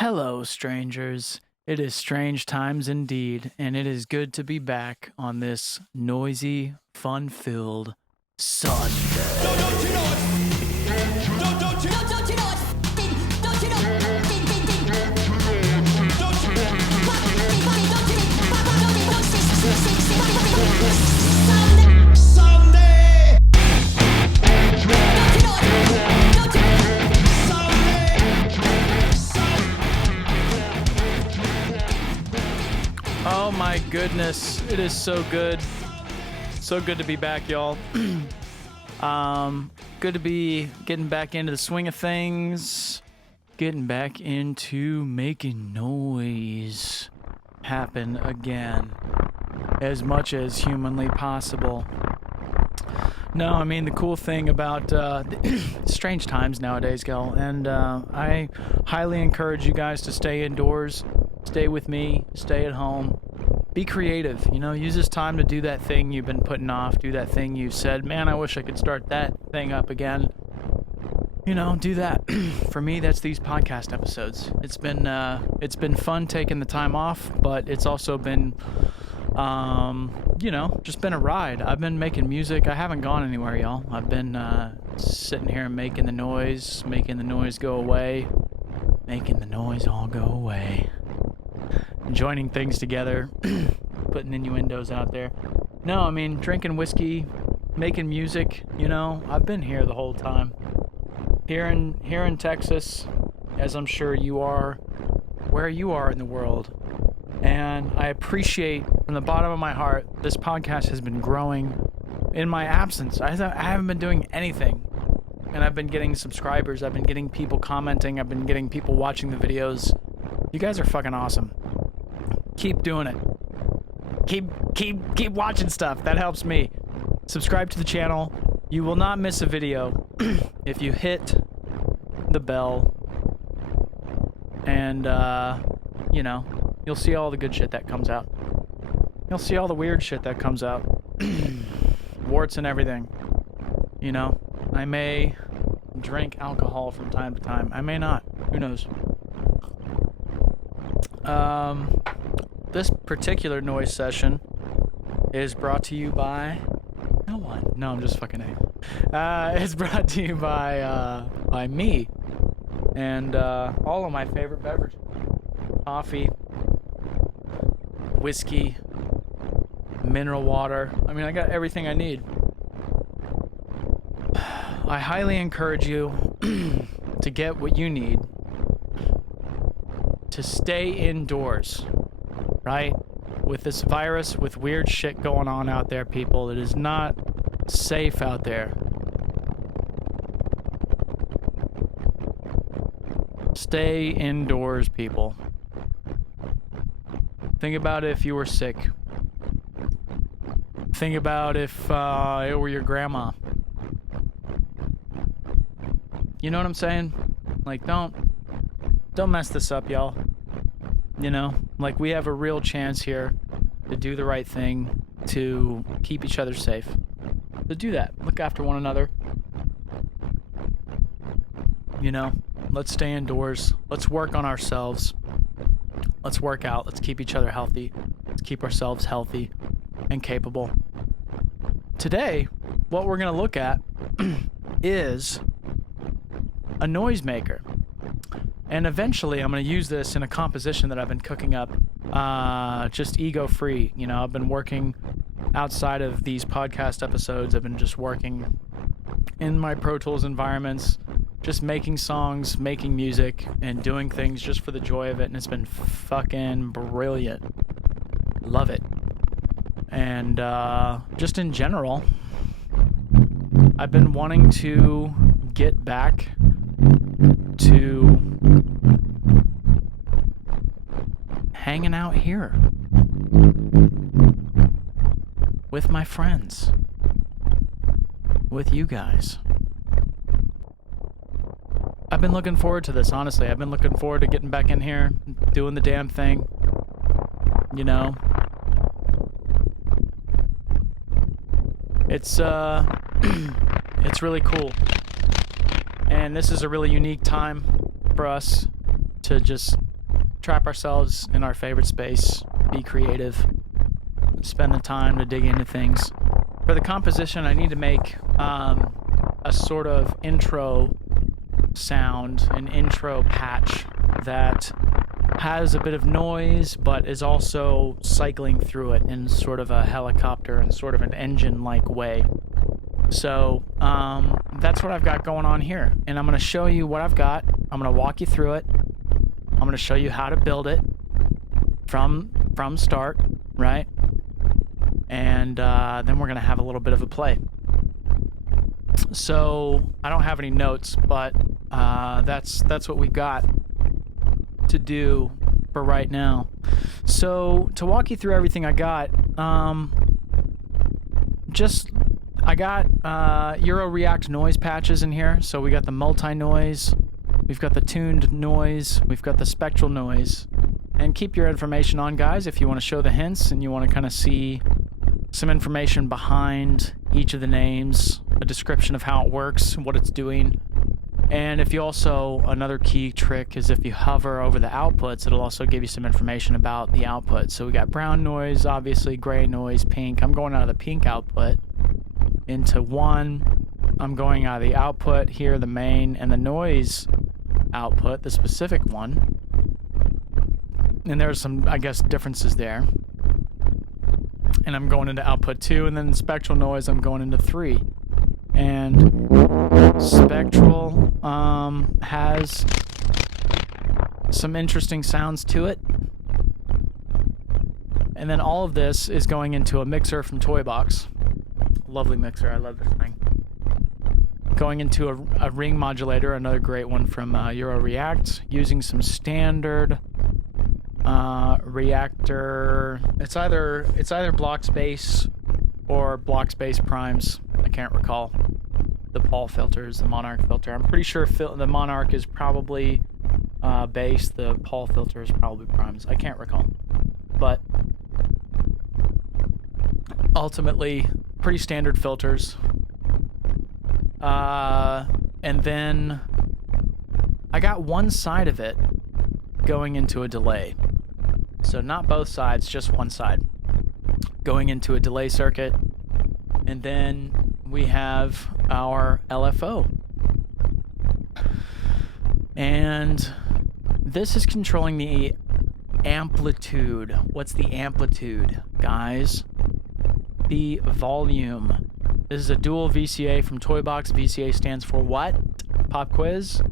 Hello, strangers. It is strange times indeed, and it is good to be back on this noisy, fun-filled Sunday. Oh my goodness, it is so good. So good to be back, y'all. Good to be getting back into the swing of things. Getting back into making noise happen again. As much as humanly possible. No, I mean, the cool thing about strange times nowadays, gal, and I highly encourage you guys to stay indoors, stay with me, stay at home, be creative, use this time to do that thing you've been putting off, do that thing you've said, man, I wish I could start that thing up again. Do that. For me, that's these podcast episodes. It's been fun taking the time off, but it's also been just been a ride. I've been making music. I haven't gone anywhere, y'all. I've been sitting here making the noise go away, making the noise all go away, joining things together, putting innuendos out there. No, I mean, drinking whiskey, making music, I've been here the whole time. Here in Texas, as I'm sure you are, where you are in the world. And I appreciate, from the bottom of my heart, this podcast has been growing in my absence. I haven't been doing anything. And I've been getting subscribers. I've been getting people commenting. I've been getting people watching the videos. You guys are fucking awesome. Keep doing it. Keep watching stuff. That helps me. Subscribe to the channel. You will not miss a video if you hit the bell. And, you'll see all the good shit that comes out. You'll see all the weird shit that comes out. Warts and everything. I may drink alcohol from time to time. I may not. Who knows? This particular noise session is brought to you by no one. No, I'm just fucking It's brought to you by me and all of my favorite beverages. Coffee, whiskey, mineral water. I mean, I got everything I need. I highly encourage you to get what you need to stay indoors, right? With this virus, with weird shit going on out there, people, it is not safe out there. Stay indoors, people. Think about if you were sick. Think about if it were your grandma. You know what I'm saying? Like, don't mess this up, y'all. Like, we have a real chance here to do the right thing, to keep each other safe. So do that. Look after one another. Let's stay indoors. Let's work on ourselves. Let's work out. Let's keep each other healthy. Let's keep ourselves healthy and capable. Today, what we're going to look at is a noisemaker. And eventually, I'm going to use this in a composition that I've been cooking up, just ego-free. I've been working outside of these podcast episodes. I've been just working in my Pro Tools environments, just making songs, making music, and doing things just for the joy of it. And it's been fucking brilliant. Love it. And just in general, I've been wanting to get back to hanging out here with my friends, with you guys. I've been looking forward to this, honestly. I've been looking forward to getting back in here, doing the damn thing. It's it's really cool. And this is a really unique time for us to just trap ourselves in our favorite space, be creative, spend the time to dig into things. For the composition, I need to make a sort of intro sound, an intro patch that has a bit of noise, but is also cycling through it in sort of a helicopter and sort of an engine-like way. So that's what I've got going on here, and I'm going to show you what I've got. I'm going to walk you through it. I'm going to show you how to build it from start, right? And then we're going to have a little bit of a play. So I don't have any notes, but that's what we got to do for right now. So to walk you through everything I got, I got Euro Reakt noise patches in here. So we got the multi-noise, we've got the tuned noise, we've got the spectral noise. And keep your information on, guys, if you want to show the hints and you want to kind of see some information behind each of the names, a description of how it works, what it's doing. And if you also, another key trick is if you hover over the outputs, it'll also give you some information about the output. So we got brown noise, obviously, gray noise, pink. I'm going out of the pink output into 1. I'm going out of the output here, the main, and the noise output, the specific one. And there's some, I guess, differences there. And I'm going into output 2, and then spectral noise, I'm going into 3. And spectral has some interesting sounds to it. And then all of this is going into a mixer from Toybox. Lovely mixer, I love this thing. Going into a ring modulator, another great one from Euro Reakt, using some standard Reaktor. It's either blocks base or blocks base primes. I can't recall. The Paul filter is the Monarch filter. I'm pretty sure the Monarch is probably base. The Paul filter is probably primes. I can't recall, but ultimately pretty standard filters. And then I got one side of it going into a delay. So not both sides, just one side going into a delay circuit. And then we have our LFO. And this is controlling the amplitude. What's the amplitude, guys? The volume. This is a dual VCA from Toybox. VCA stands for what? Pop quiz.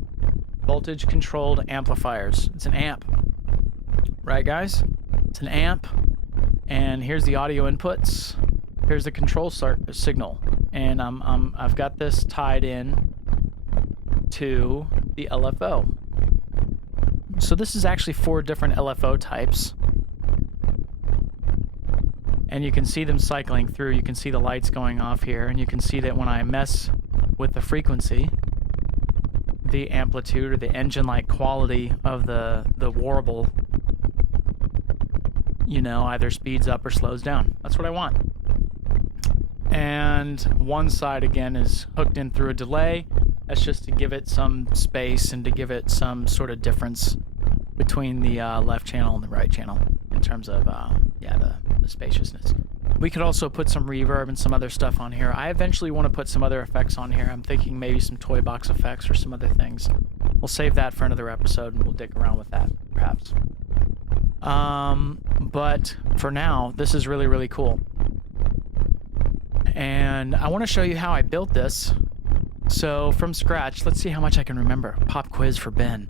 Voltage controlled amplifiers. It's an amp. Right, guys? It's an amp. And here's the audio inputs. Here's the control signal. And I've got this tied in to the LFO. So this is actually 4 different LFO types. And you can see them cycling through. You can see the lights going off here. And you can see that when I mess with the frequency, the amplitude or the engine-like quality of the warble, you know, either speeds up or slows down. That's what I want. And one side, again, is hooked in through a delay. That's just to give it some space and to give it some sort of difference between the left channel and the right channel in terms of, the spaciousness. We could also put some reverb and some other stuff on here. I eventually want to put some other effects on here. I'm thinking maybe some Toybox effects or some other things. We'll save that for another episode and we'll dig around with that, perhaps. But for now, this is really, really cool. And I want to show you how I built this. So from scratch, let's see how much I can remember. Pop quiz for Ben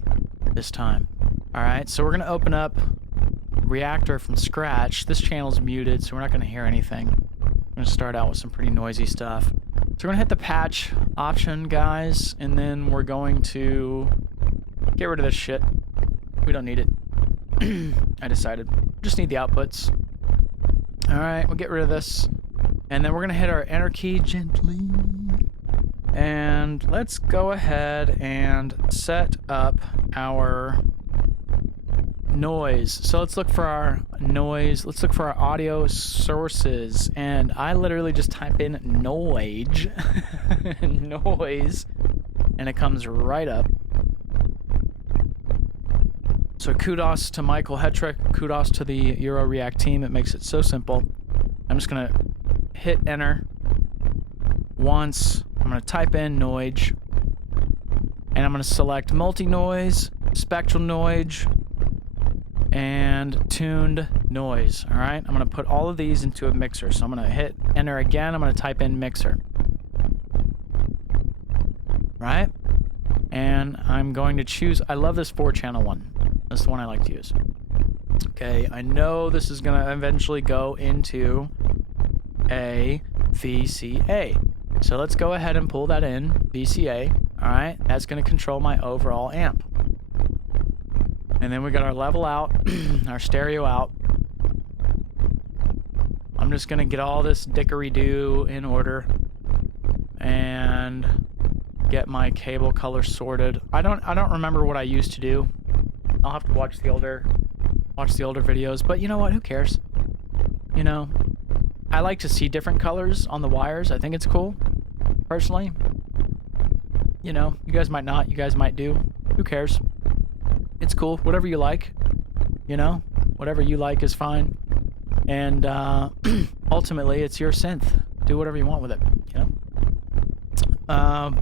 this time. All right, so we're going to open up Reaktor from scratch. This channel's muted, so we're not going to hear anything. I'm going to start out with some pretty noisy stuff. So we're going to hit the patch option, guys, and then we're going to get rid of this shit. We don't need it. I decided. Just need the outputs. All right, we'll get rid of this. And then we're going to hit our enter key gently. And let's go ahead and set up our noise. So let's look for our noise. Let's look for our audio sources. And I literally just type in noise. Noise. And it comes right up. So kudos to Michael Hetrick, kudos to the Euro Reakt team. It makes it so simple. I'm just gonna hit enter once. I'm gonna type in noise, and I'm gonna select multi-noise, spectral noise, and tuned noise. All right, I'm gonna put all of these into a mixer. So I'm gonna hit enter again. I'm gonna type in mixer. Right? And I'm going to choose, I love this 4-channel one. That's the one I like to use. Okay, I know this is gonna eventually go into a VCA. So let's go ahead and pull that in, VCA. All right, that's gonna control my overall amp. And then we got our level out, our stereo out. I'm just gonna get all this dickery-do in order and get my cable color sorted. I don't remember what I used to do. I'll have to watch the older videos, but you know what? Who cares? You know, I like to see different colors on the wires. I think it's cool, personally. You know, you guys might not, you guys might do. Who cares? It's cool. Whatever you like, you know, whatever you like is fine. And ultimately, it's your synth. Do whatever you want with it, you know?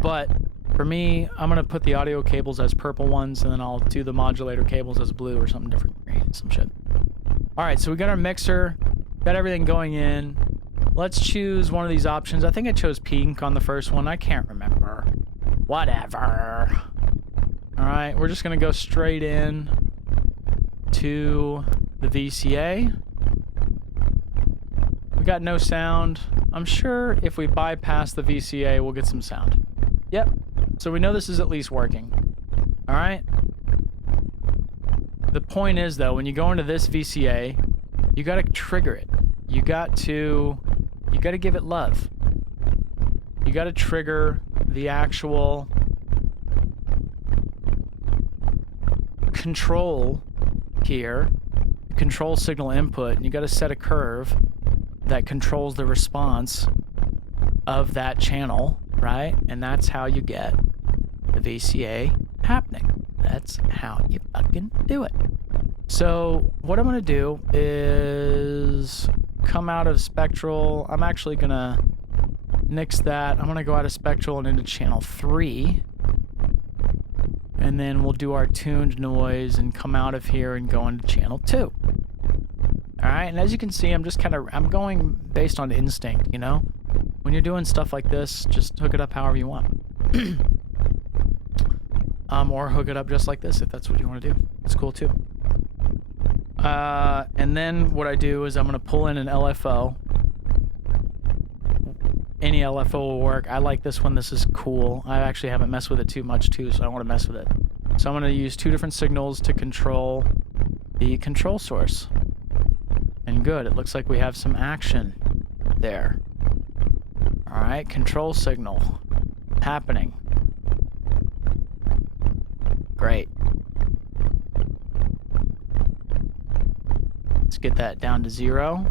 But for me, I'm gonna put the audio cables as purple ones, and then I'll do the modulator cables as blue or something different, green, some shit. All right, so we got our mixer, got everything going in. Let's choose one of these options. I think I chose pink on the first one. I can't remember. Whatever. All right, we're just gonna go straight in to the VCA. We got no sound. I'm sure if we bypass the VCA, we'll get some sound. Yep. So we know this is at least working. All right. The point is, though, when you go into this VCA, you got to trigger it. You got to give it love. You got to trigger the actual control here, control signal input, and you got to set a curve that controls the response of that channel, right? And that's how you get the VCA happening. That's how you fucking do it. So what I'm gonna do is come out of Spectral. I'm actually gonna nix that. I'm gonna go out of Spectral and into channel 3. And then we'll do our tuned noise and come out of here and go into channel 2. Alright, and as you can see, I'm going based on instinct, you know? When you're doing stuff like this, just hook it up however you want. Or hook it up just like this if that's what you want to do. It's cool too. And then what I do is I'm going to pull in an LFO. Any LFO will work. I like this one. This is cool. I actually haven't messed with it too much too, so I don't want to mess with it. So I'm going to use 2 different signals to control the control source. And good, it looks like we have some action there. Alright, control signal happening. Great. Let's get that down to 0.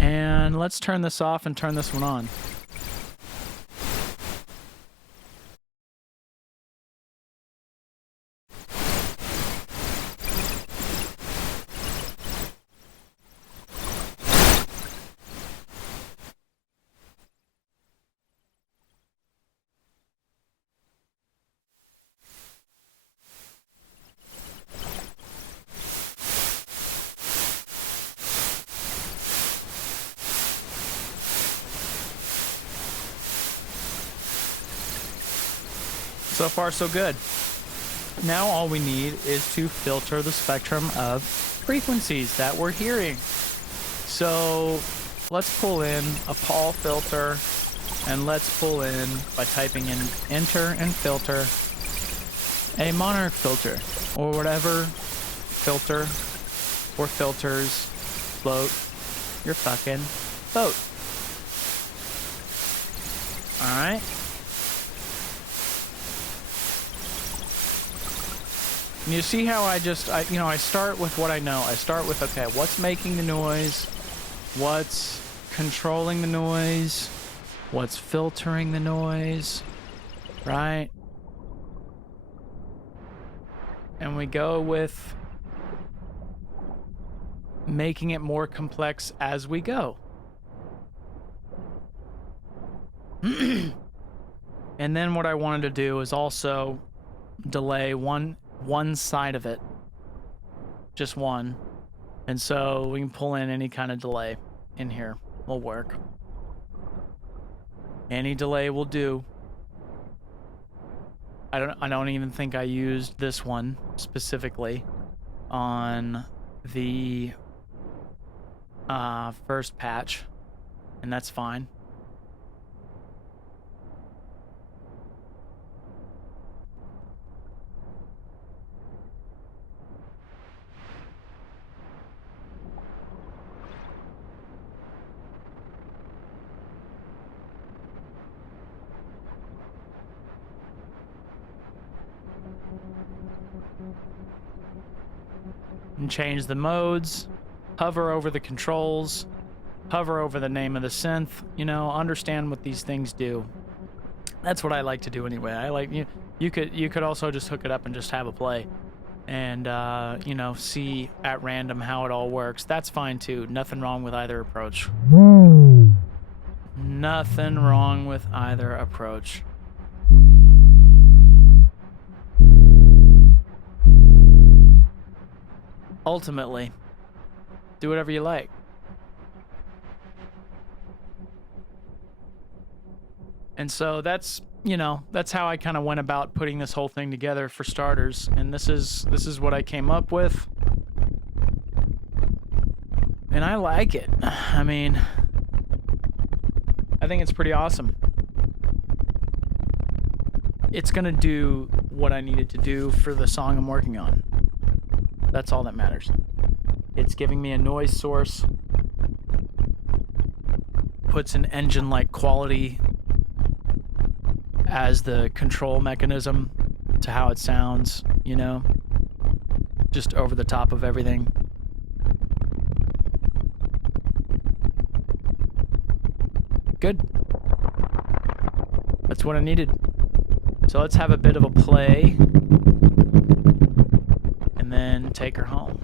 And let's turn this off and turn this one on. So far, so good. Now all we need is to filter the spectrum of frequencies that we're hearing. So let's pull in a Paul filter, and let's pull in, by typing in enter and filter, a Monarch filter, or whatever filter or filters float your fucking boat. Alright? And you see how I start with what I know. I start with, okay, what's making the noise? What's controlling the noise? What's filtering the noise? Right? And we go with making it more complex as we go. And then what I wanted to do is also delay one side of it. Just one. And so we can pull in any kind of delay in here. Will work. Any delay will do. I don't even think I used this one specifically on the first patch, and that's fine. And change the modes, hover over the controls, hover over the name of the synth, you know, understand what these things do. That's what I like to do anyway. I like you could also just hook it up and just have a play and you know, see at random how it all works. That's fine too. Nothing wrong with either approach. Nothing wrong with either approach. Ultimately, do whatever you like. And so that's, you know, that's how I kind of went about putting this whole thing together for starters. And this is what I came up with. And I like it. I mean, I think it's pretty awesome. It's gonna do what I needed to do for the song I'm working on. That's all that matters. It's giving me a noise source, puts an engine-like quality as the control mechanism to how it sounds, you know, just over the top of everything. Good. That's what I needed. So let's have a bit of a play and then take her home.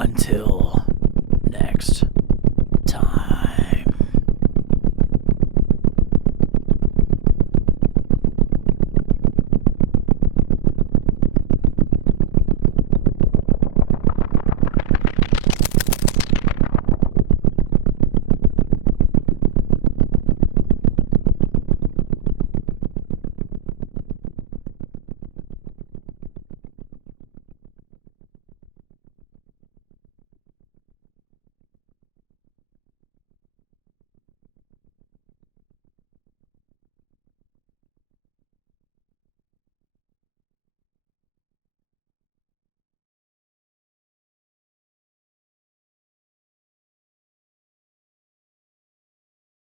Until next.